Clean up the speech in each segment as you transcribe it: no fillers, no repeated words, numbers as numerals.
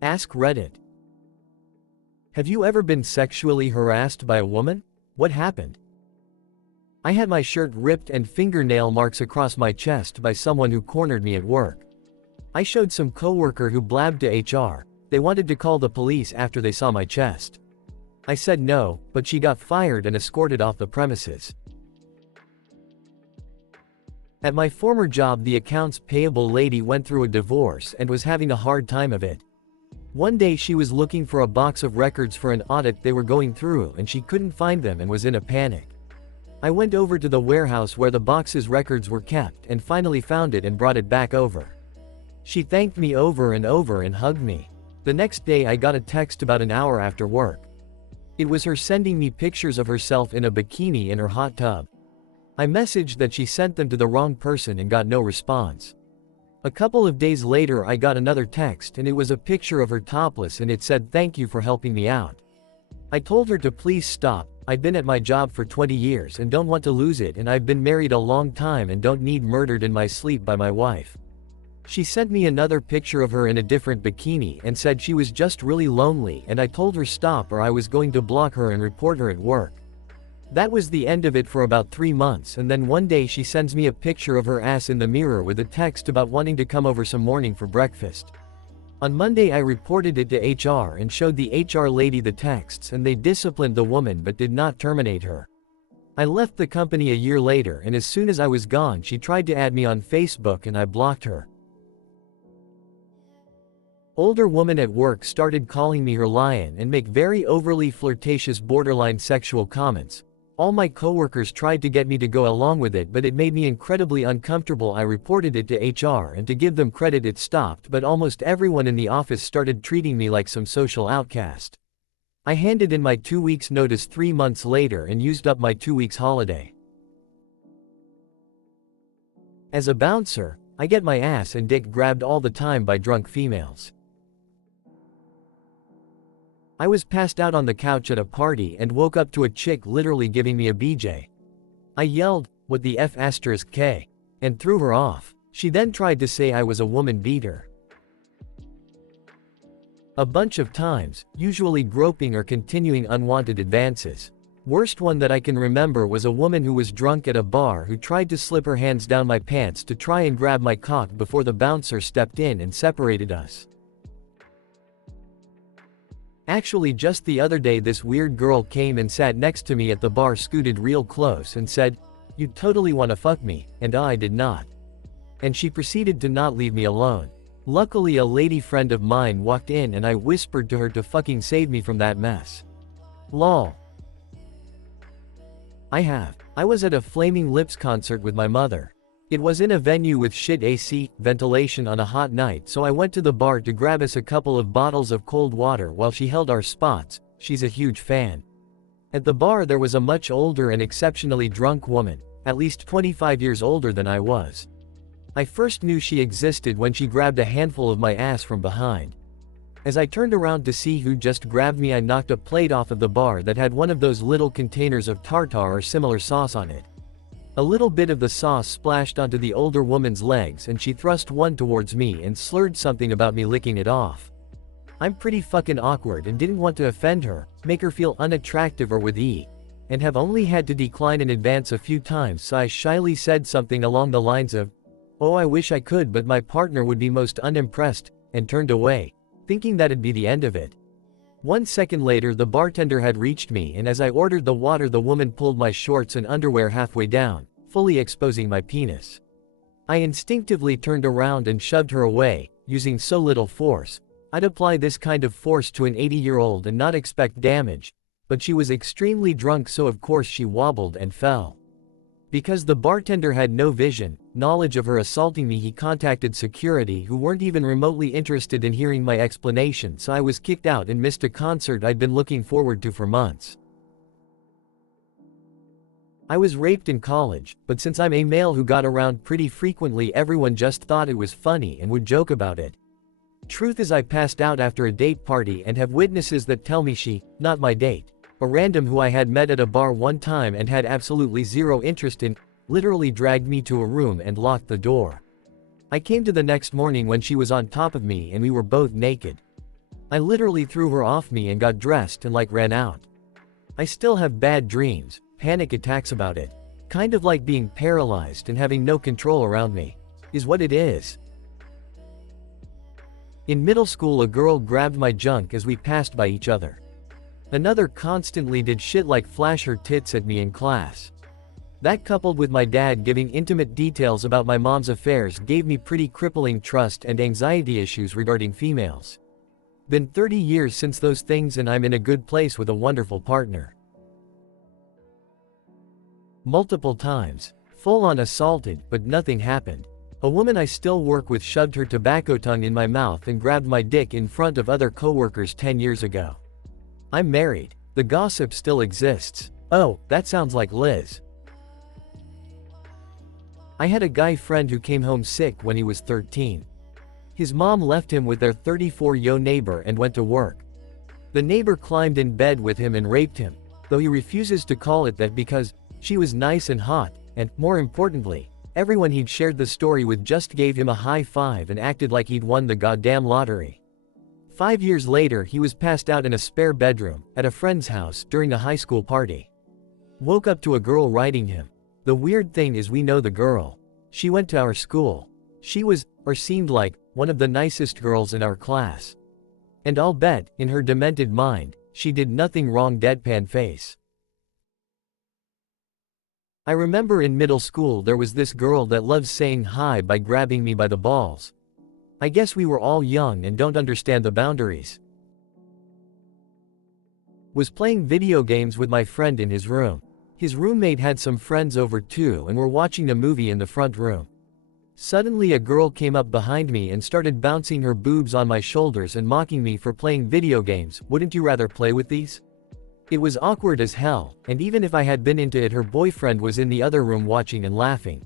Ask Reddit. Have you ever been sexually harassed by a woman? What happened? I had my shirt ripped and fingernail marks across my chest by someone who cornered me at work. I showed some coworker who blabbed to HR. They wanted to call the police after they saw my chest. I said no, but she got fired and escorted off the premises. At my former job, the accounts payable lady went through a divorce and was having a hard time of it. One day she was looking for a box of records for an audit they were going through and she couldn't find them and was in a panic. I went over to the warehouse where the box's records were kept and finally found it and brought it back over. She thanked me over and hugged me. The next day I got a text about an hour after work. It was her sending me pictures of herself in a bikini in her hot tub. I messaged that she sent them to the wrong person and got no response. A couple of days later I got another text and it was a picture of her topless and it said thank you for helping me out. I told her to please stop. I've been at my job for 20 years and don't want to lose it, and I've been married a long time and don't need murdered in my sleep by my wife. She sent me another picture of her in a different bikini and said she was just really lonely, and I told her stop or I was going to block her and report her at work. That was the end of it for about 3 months, and then one day she sends me a picture of her ass in the mirror with a text about wanting to come over some morning for breakfast. On Monday I reported it to HR and showed the HR lady the texts, and they disciplined the woman but did not terminate her. I left the company a year later, and as soon as I was gone she tried to add me on Facebook and I blocked her. Older woman at work started calling me her lion and make very overly flirtatious borderline sexual comments. All my coworkers tried to get me to go along with it, but it made me incredibly uncomfortable. I reported it to HR, and to give them credit it stopped, but almost everyone in the office started treating me like some social outcast. I handed in my 2 weeks notice 3 months later and used up my 2 weeks holiday. As a bouncer, I get my ass and dick grabbed all the time by drunk females. I was passed out on the couch at a party and woke up to a chick literally giving me a BJ. I yelled, "What the F *K, and threw her off. She then tried to say I was a woman beater. A bunch of times, usually groping or continuing unwanted advances. Worst one that I can remember was a woman who was drunk at a bar who tried to slip her hands down my pants to try and grab my cock before the bouncer stepped in and separated us. Actually, just the other day this weird girl came and sat next to me at the bar, scooted real close and said, "You totally wanna fuck me," and I did not. And she proceeded to not leave me alone. Luckily a lady friend of mine walked in and I whispered to her to fucking save me from that mess. Lol. I was at a Flaming Lips concert with my mother. It was in a venue with shit AC, ventilation on a hot night, so I went to the bar to grab us a couple of bottles of cold water while she held our spots. She's a huge fan. At the bar there was a much older and exceptionally drunk woman, at least 25 years older than I was. I first knew she existed when she grabbed a handful of my ass from behind. As I turned around to see who just grabbed me, I knocked a plate off of the bar that had one of those little containers of tartar or similar sauce on it. A little bit of the sauce splashed onto the older woman's legs and she thrust one towards me and slurred something about me licking it off. I'm pretty fucking awkward and didn't want to offend her, make her feel unattractive or with E, and have only had to decline in advance a few times, so I shyly said something along the lines of, "Oh, I wish I could, but my partner would be most unimpressed," and turned away, thinking that'd be the end of it. 1 second later the bartender had reached me, and as I ordered the water the woman pulled my shorts and underwear halfway down, fully exposing my penis. I instinctively turned around and shoved her away, using so little force. I'd apply this kind of force to an 80-year-old and not expect damage, but she was extremely drunk, so of course she wobbled and fell. Because the bartender had no knowledge of her assaulting me, he contacted security, who weren't even remotely interested in hearing my explanation, so I was kicked out and missed a concert I'd been looking forward to for months. I was raped in college, but since I'm a male who got around pretty frequently, everyone just thought it was funny and would joke about it. Truth is, I passed out after a date party and have witnesses that tell me she, not my date, a random who I had met at a bar one time and had absolutely zero interest in, literally dragged me to a room and locked the door. I came to the next morning when she was on top of me and we were both naked. I literally threw her off me and got dressed and ran out. I still have bad dreams, panic attacks about it. Kind of like being paralyzed and having no control around me. Is what it is. In middle school, a girl grabbed my junk as we passed by each other. Another constantly did shit like flash her tits at me in class. That, coupled with my dad giving intimate details about my mom's affairs, gave me pretty crippling trust and anxiety issues regarding females. Been 30 years since those things and I'm in a good place with a wonderful partner. Multiple times. Full on assaulted, but nothing happened. A woman I still work with shoved her tobacco tongue in my mouth and grabbed my dick in front of other coworkers 10 years ago. I'm married. The gossip still exists. Oh, that sounds like Liz. I had a guy friend who came home sick when he was 13. His mom left him with their 34-year-old neighbor and went to work. The neighbor climbed in bed with him and raped him, though he refuses to call it that because she was nice and hot, and, more importantly, everyone he'd shared the story with just gave him a high five and acted like he'd won the goddamn lottery. 5 years later, he was passed out in a spare bedroom at a friend's house during a high school party. Woke up to a girl riding him. The weird thing is, we know the girl. She went to our school. She was, or seemed like, one of the nicest girls in our class. And I'll bet, in her demented mind, she did nothing wrong. Deadpan face. I remember in middle school there was this girl that loves saying hi by grabbing me by the balls. I guess we were all young and don't understand the boundaries. Was playing video games with my friend in his room. His roommate had some friends over too and were watching a movie in the front room. Suddenly a girl came up behind me and started bouncing her boobs on my shoulders and mocking me for playing video games. Wouldn't you rather play with these? It was awkward as hell, and even if I had been into it, her boyfriend was in the other room watching and laughing.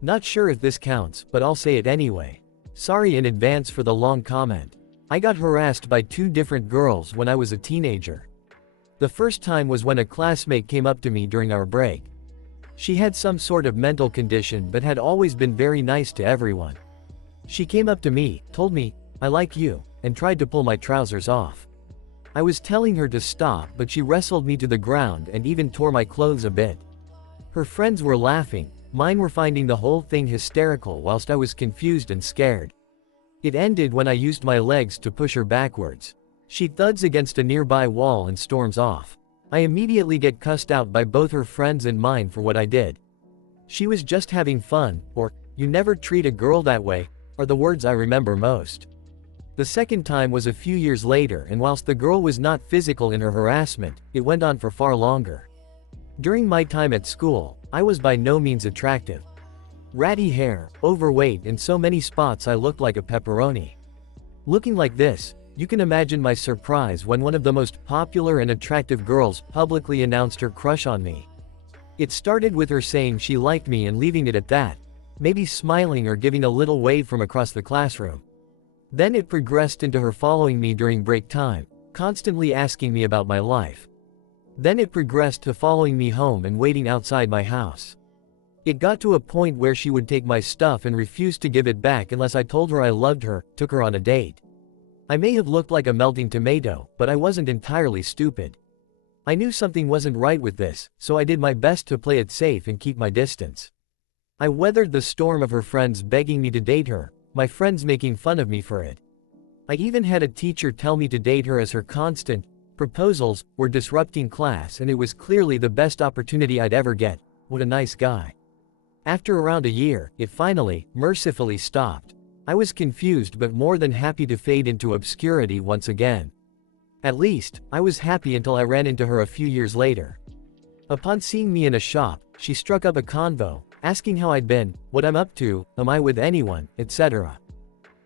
Not sure if this counts, but I'll say it anyway. Sorry in advance for the long comment. I got harassed by 2 different girls when I was a teenager. The first time was when a classmate came up to me during our break. She had some sort of mental condition but had always been very nice to everyone. She came up to me, told me, "I like you," and tried to pull my trousers off. I was telling her to stop, but she wrestled me to the ground and even tore my clothes a bit. Her friends were laughing, mine were finding the whole thing hysterical whilst I was confused and scared. It ended when I used my legs to push her backwards. She thuds against a nearby wall and storms off. I immediately get cussed out by both her friends and mine for what I did. She was just having fun, or, "You never treat a girl that way," are the words I remember most. The second time was a few years later, and whilst the girl was not physical in her harassment, it went on for far longer. During my time at school, I was by no means attractive. Ratty hair, overweight, and so many spots I looked like a pepperoni. Looking like this, you can imagine my surprise when one of the most popular and attractive girls publicly announced her crush on me. It started with her saying she liked me and leaving it at that, maybe smiling or giving a little wave from across the classroom. Then it progressed into her following me during break time, constantly asking me about my life. Then it progressed to following me home and waiting outside my house. It got to a point where she would take my stuff and refused to give it back unless I told her I loved her, took her on a date. I may have looked like a melting tomato, but I wasn't entirely stupid. I knew something wasn't right with this, so I did my best to play it safe and keep my distance. I weathered the storm of her friends begging me to date her, my friends making fun of me for it. I even had a teacher tell me to date her as her constant proposals were disrupting class, and it was clearly the best opportunity I'd ever get. What a nice guy. After around a year, it finally, mercifully stopped. I was confused but more than happy to fade into obscurity once again. At least, I was happy until I ran into her a few years later. Upon seeing me in a shop, she struck up a convo, asking how I'd been, what I'm up to, am I with anyone, etc.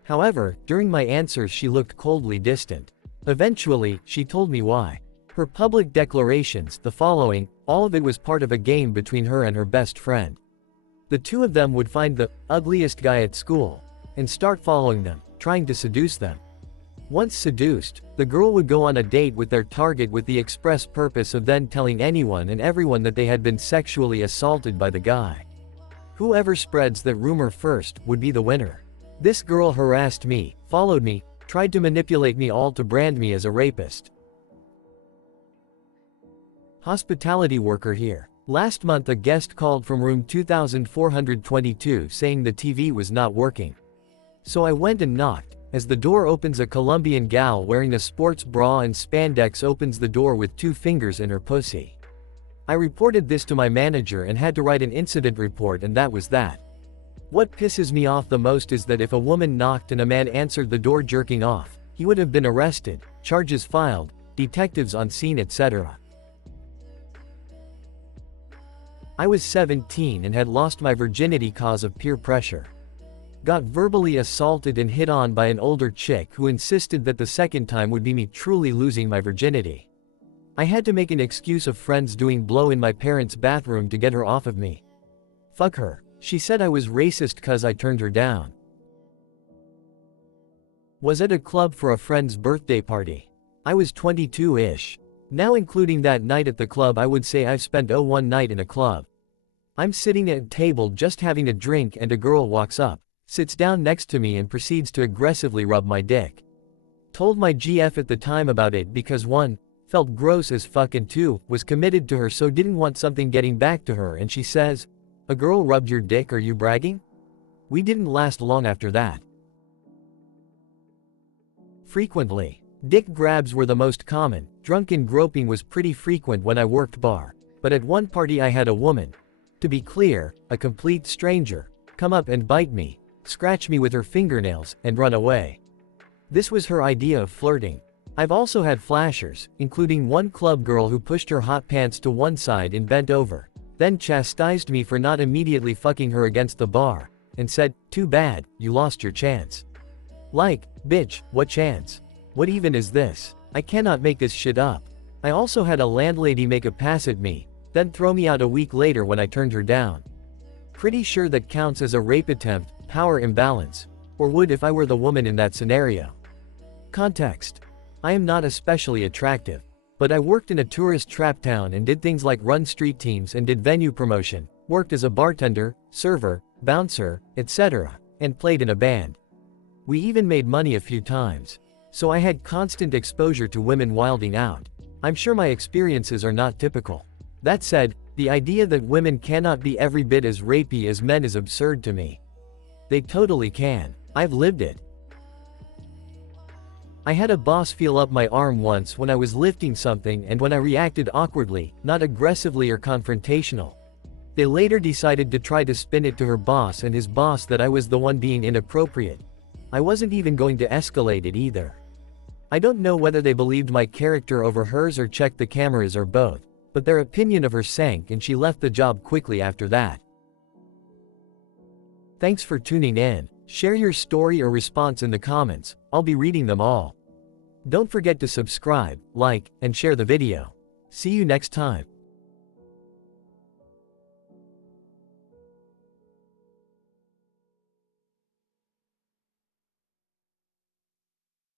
However, during my answers she looked coldly distant. Eventually, she told me why. Her public declarations, the following, all of it was part of a game between her and her best friend. The two of them would find the ugliest guy at school and start following them, trying to seduce them. Once seduced, the girl would go on a date with their target with the express purpose of then telling anyone and everyone that they had been sexually assaulted by the guy. Whoever spreads that rumor first would be the winner. This girl harassed me, followed me, tried to manipulate me, all to brand me as a rapist. Hospitality worker here. Last month a guest called from room 2422 saying the TV was not working. So I went and knocked. As the door opens, a Colombian gal wearing a sports bra and spandex opens the door with 2 fingers in her pussy. I reported this to my manager and had to write an incident report, and that was that. What pisses me off the most is that if a woman knocked and a man answered the door jerking off, he would have been arrested, charges filed, detectives on scene, etc. I was 17 and had lost my virginity cause of peer pressure. Got verbally assaulted and hit on by an older chick who insisted that the second time would be me truly losing my virginity. I had to make an excuse of friends doing blow in my parents' bathroom to get her off of me. Fuck her. She said I was racist cause I turned her down. Was at a club for a friend's birthday party. I was 22-ish. Now including that night at the club, I would say I've spent one night in a club. I'm sitting at a table just having a drink and a girl walks up, sits down next to me and proceeds to aggressively rub my dick. Told my GF at the time about it because 1, felt gross as fuck, and 2, was committed to her so didn't want something getting back to her, and she says, "A girl rubbed your dick, are you bragging?" We didn't last long after that. Frequently. Dick grabs were the most common. Drunken groping was pretty frequent when I worked bar. But at one party I had a woman, to be clear, a complete stranger, come up and bite me, scratch me with her fingernails, and run away. This was her idea of flirting. I've also had flashers, including one club girl who pushed her hot pants to one side and bent over, then chastised me for not immediately fucking her against the bar, and said, "Too bad, you lost your chance." Like, bitch, what chance? What even is this? I cannot make this shit up. I also had a landlady make a pass at me, then throw me out a week later when I turned her down. Pretty sure that counts as a rape attempt, power imbalance, or would if I were the woman in that scenario. Context. I am not especially attractive, but I worked in a tourist trap town and did things like run street teams and did venue promotion, worked as a bartender, server, bouncer, etc., and played in a band. We even made money a few times. So I had constant exposure to women wilding out. I'm sure my experiences are not typical. That said, the idea that women cannot be every bit as rapey as men is absurd to me. They totally can. I've lived it. I had a boss feel up my arm once when I was lifting something, and when I reacted awkwardly, not aggressively or confrontational, they later decided to try to spin it to her boss and his boss that I was the one being inappropriate. I wasn't even going to escalate it either. I don't know whether they believed my character over hers or checked the cameras or both, but their opinion of her sank and she left the job quickly after that. Thanks for tuning in. Share your story or response in the comments. I'll be reading them all. Don't forget to subscribe, like, and share the video. See you next time.